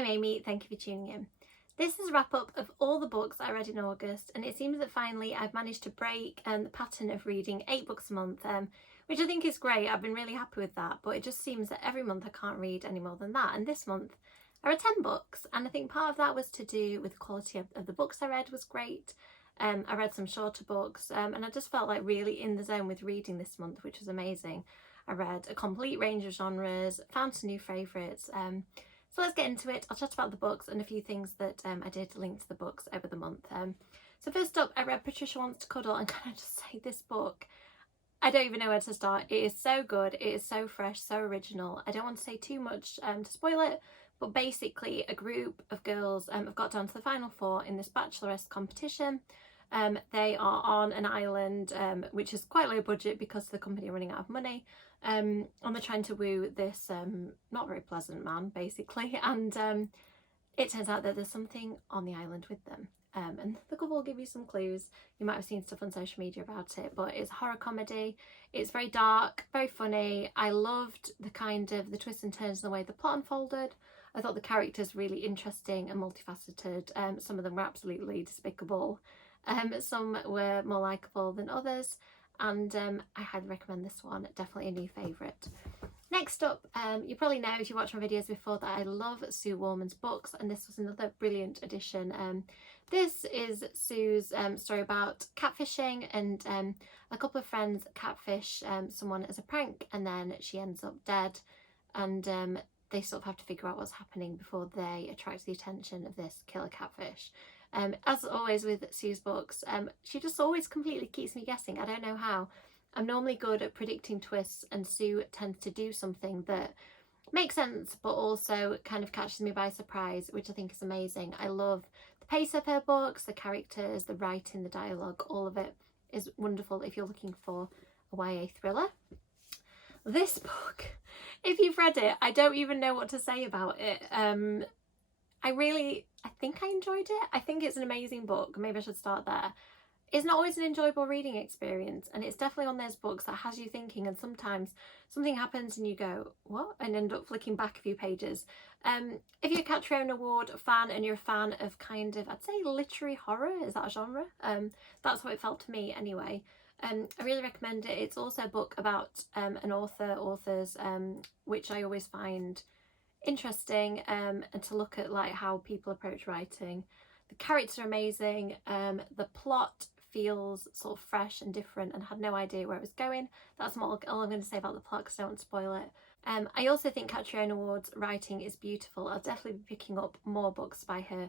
I'm Amy, thank you for tuning in. This is a wrap up of all the books I read in August, and it seems that finally I've managed to break the pattern of reading 8 books a month, which I think is great. I've been really happy with that, but it just seems that every month I can't read any more than that, and this month I read 10 books, and I think part of that was to do with the quality of the books I read was great. I read some shorter books, and I just felt like really in the zone with reading this month, which was amazing. I read a complete range of genres, found some new favourites. So let's get into it. I'll chat about the books and a few things that I did link to the books over the month. So first up, I read Patricia Wants to Cuddle, and can I just say this book, I don't even know where to start. It is so good, it is so fresh, so original. I don't want to say too much to spoil it, but basically a group of girls have got down to the final 4 in this bachelorette competition. They are on an island which is quite low budget because the company are running out of money, and they're trying to woo this not very pleasant man basically, and it turns out that there's something on the island with them, and the couple will give you some clues. You might have seen stuff on social media about it, but it's a horror comedy. It's very dark, very funny. I loved the kind of the twists and turns in the way the plot unfolded. I thought the characters really interesting and multifaceted. Some of them were absolutely despicable. Some were more likeable than others, and I highly recommend this one. Definitely a new favourite. Next up, you probably know if you watched my videos before that I love Sue Warman's books, and this was another brilliant addition. This is Sue's story about catfishing, and a couple of friends catfish someone as a prank, and then she ends up dead, and they sort of have to figure out what's happening before they attract the attention of this killer catfish. As always with Sue's books, she just always completely keeps me guessing. I don't know how. I'm normally good at predicting twists, and Sue tends to do something that makes sense but also kind of catches me by surprise, which I think is amazing. I love the pace of her books, the characters, the writing, the dialogue, all of it is wonderful if you're looking for a YA thriller. This book, if you've read it, I don't even know what to say about it. I think I enjoyed it. I think it's an amazing book. Maybe I should start there. It's not always an enjoyable reading experience, and it's definitely on those books that has you thinking, and sometimes something happens and you go, what? And end up flicking back a few pages. If you're a Catch Your Own Award fan and you're a fan of kind of, I'd say literary horror, is that a genre? That's what it felt to me anyway. I really recommend it. It's also a book about an authors, which I always find interesting, and to look at like how people approach writing. The characters are amazing. The plot feels sort of fresh and different, and had no idea where it was going. That's all I'm going to say about the plot because I don't want to spoil it. I also think Catch Your Own Award's writing is beautiful. I'll definitely be picking up more books by her.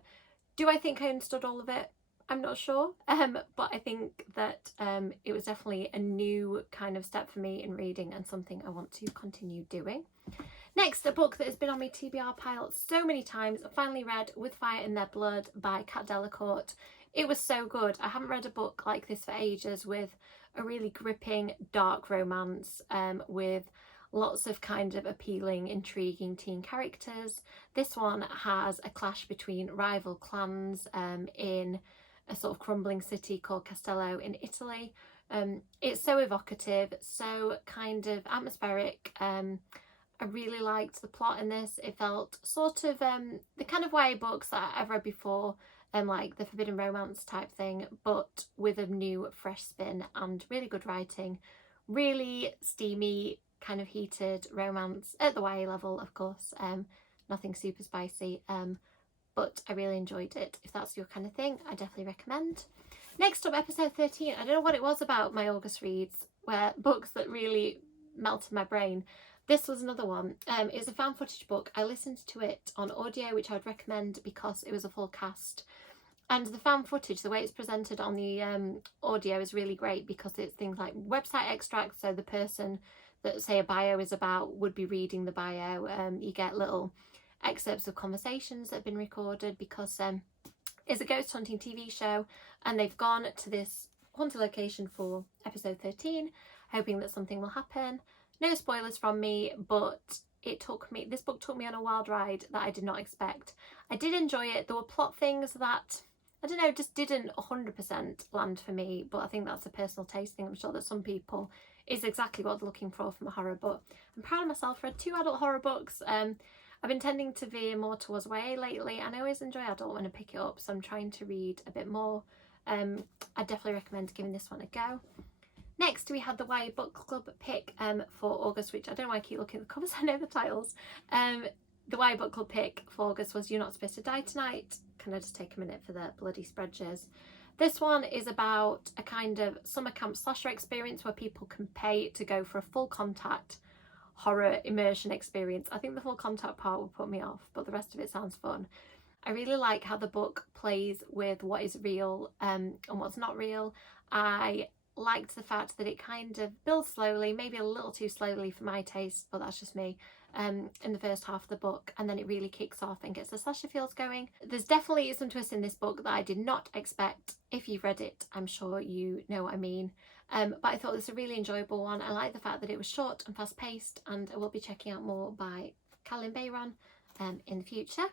Do I think I understood all of it? I'm not sure, but I think that it was definitely a new kind of step for me in reading, and something I want to continue doing. Next, a book that has been on my TBR pile so many times. I finally read With Fire in Their Blood by Kat Delacourt. It was so good. I haven't read a book like this for ages, with a really gripping, dark romance, with lots of kind of appealing, intriguing teen characters. This one has a clash between rival clans in a sort of crumbling city called Castello in Italy. It's so evocative, so kind of atmospheric. I really liked the plot in this. It felt sort of the kind of YA books that I've read before, like the forbidden romance type thing, but with a new fresh spin and really good writing. Really steamy, kind of heated romance at the YA level, of course. Nothing super spicy, but I really enjoyed it. If that's your kind of thing, I definitely recommend. Next up, episode 13. I don't know what it was about my August reads, where books that really melted my brain. This was another one. It's a found footage book. I listened to it on audio, which I would recommend because it was a full cast. And the found footage, the way it's presented on the audio is really great because it's things like website extracts. So the person that, say, a bio is about would be reading the bio. You get little excerpts of conversations that have been recorded because it's a ghost hunting TV show, and they've gone to this haunted location for episode 13, hoping that something will happen. No spoilers from me, but this book took me on a wild ride that I did not expect. I did enjoy it. There were plot things that, I don't know, just didn't 100% land for me, but I think that's a personal taste thing. I'm sure that some people is exactly what they're looking for from a horror, but I'm proud of myself. I read 2 adult horror books. I've been tending to veer more towards YA lately, and I always enjoy adult when I pick it up, so I'm trying to read a bit more. I definitely recommend giving this one a go. Next, we had the YA Book Club pick for August, which I don't know why I keep looking at the covers, I know the titles. The YA Book Club pick for August was You're Not Supposed to Die Tonight. Can I just take a minute for the bloody spreadsheets? This one is about a kind of summer camp slasher experience where people can pay to go for a full contact horror immersion experience. I think the full contact part will put me off, but the rest of it sounds fun. I really like how the book plays with what is real and what's not real. I liked the fact that it kind of builds slowly, maybe a little too slowly for my taste, but that's just me, in the first half of the book, and then it really kicks off and gets the slasher feels going. There's definitely some twists in this book that I did not expect. If you've read it, I'm sure you know what I mean. But I thought this was a really enjoyable one. I like the fact that it was short and fast paced, and I will be checking out more by Callum Bayron in the future.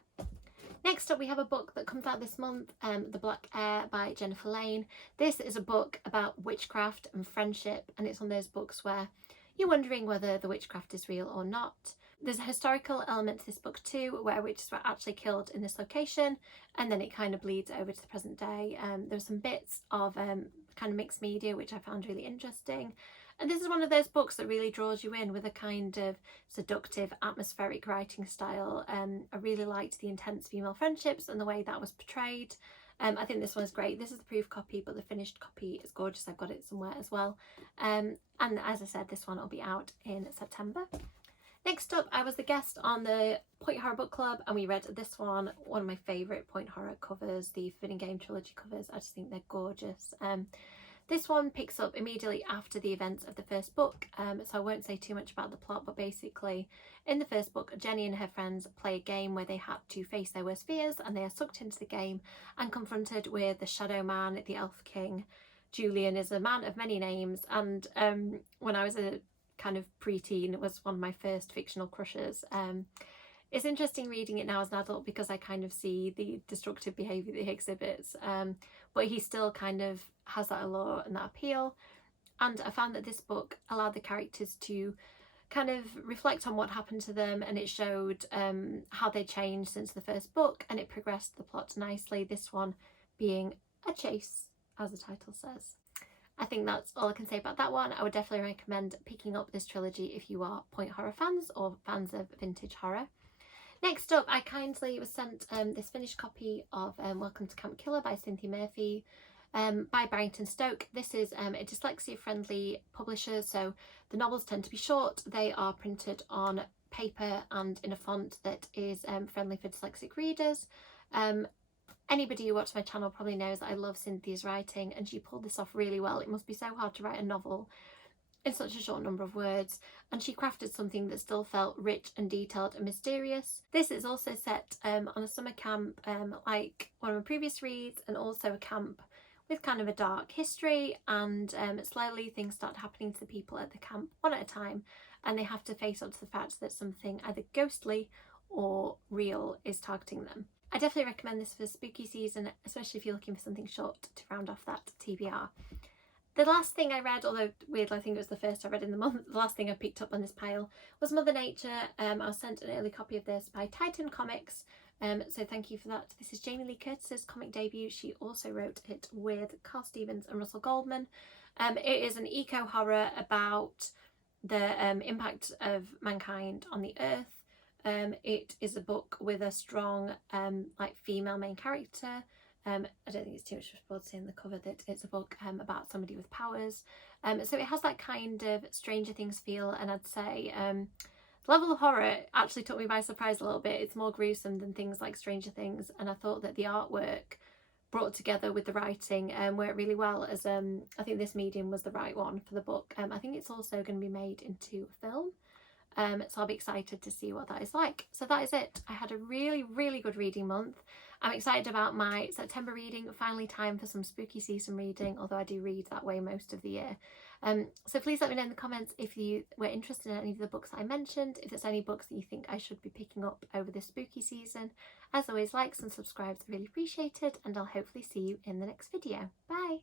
Next up, we have a book that comes out this month, The Black Air by Jennifer Lane. This is a book about witchcraft and friendship, and it's one of those books where you're wondering whether the witchcraft is real or not. There's a historical element to this book too, where witches were actually killed in this location, and then it kind of bleeds over to the present day. There's some bits of kind of mixed media, which I found really interesting. And this is one of those books that really draws you in with a kind of seductive, atmospheric writing style. I really liked the intense female friendships and the way that was portrayed. I think this one is great. This is the proof copy, but the finished copy is gorgeous. I've got it somewhere as well. And as I said, this one will be out in September. Next up, I was the guest on the Point Horror Book Club, and we read this one of my favourite Point Horror covers, the Forbidden Game trilogy covers. I just think they're gorgeous. This one picks up immediately after the events of the first book, so I won't say too much about the plot, but basically in the first book, Jenny and her friends play a game where they had to face their worst fears, and they are sucked into the game and confronted with the Shadow Man, the Elf King. Julian is a man of many names, and when I was a kind of preteen, it was one of my first fictional crushes. It's interesting reading it now as an adult because I kind of see the destructive behaviour that he exhibits, but he still kind of has that allure and that appeal. And I found that this book allowed the characters to kind of reflect on what happened to them, and it showed how they changed since the first book, and it progressed the plot nicely, this one being a chase, as the title says. I think that's all I can say about that one. I would definitely recommend picking up this trilogy if you are point horror fans or fans of vintage horror. Next up, I kindly was sent this finished copy of Welcome to Camp Killer by Cynthia Murphy by Barrington Stoke. This is a dyslexia-friendly publisher, so the novels tend to be short. They are printed on paper and in a font that is friendly for dyslexic readers. Anybody who watches my channel probably knows that I love Cynthia's writing, and she pulled this off really well. It must be so hard to write a novel in such a short number of words, and she crafted something that still felt rich and detailed and mysterious. This is also set on a summer camp like one of my previous reads, and also a camp with kind of a dark history, and slowly things start happening to the people at the camp one at a time, and they have to face up to the fact that something either ghostly or real is targeting them. I definitely recommend this for spooky season, especially if you're looking for something short to round off that TBR. The last thing I read, although weirdly I think it was the first I read in the month, the last thing I picked up on this pile was Mother Nature. I was sent an early copy of this by Titan Comics, so thank you for that. This is Jamie Lee Curtis's comic debut. She also wrote it with Carl Stevens and Russell Goldman. It is an eco-horror about the impact of mankind on the earth. It is a book with a strong like female main character. I don't think it's too much to say in the cover that it's a book about somebody with powers. So it has that kind of Stranger Things feel, and I'd say the level of horror actually took me by surprise a little bit. It's more gruesome than things like Stranger Things, and I thought that the artwork brought together with the writing worked really well, as I think this medium was the right one for the book. I think it's also going to be made into a film. So I'll be excited to see what that is like. So that is it. I had a really good reading month. I'm excited about my September reading. Finally time for some spooky season reading, although I do read that way most of the year. So please let me know in the comments if you were interested in any of the books that I mentioned, if there's any books that you think I should be picking up over this spooky season. As always, likes and subscribes are really appreciated, and I'll hopefully see you in the next video. Bye!